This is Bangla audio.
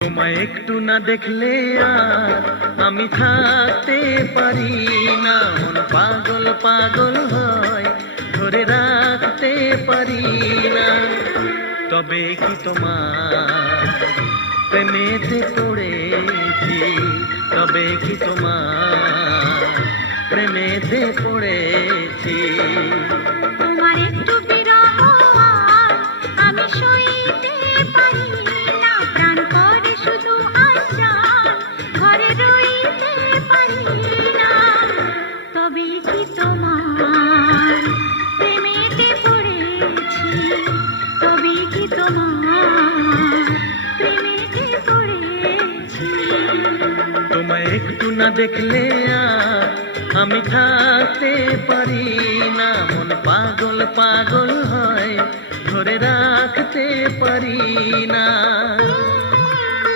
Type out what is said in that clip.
তোমায় একটু না দেখলে আর আমি থাকতে পারি না, মন পাগল পাগল হয়, ধরে রাখতে পারি না। তবে কি তোমার প্রেমেতে পড়েছি, তবে কি তোমার প্রেমেতে পড়েছি। তোমার একটু বিরহ আর আমি সইতে পারি না, প্রাণ করে শুধু আশার ঘরে রইতে পারি না। তবে কি তোমার প্রেমেতে পড়েছি, তবে কি তোমার প্রেমেতে পড়েছি। তোমায় একটু না দেখলে আর আমি থাকতে পারি না, মন পাগল পাগল হয়, ধরে রাখতে পারি না।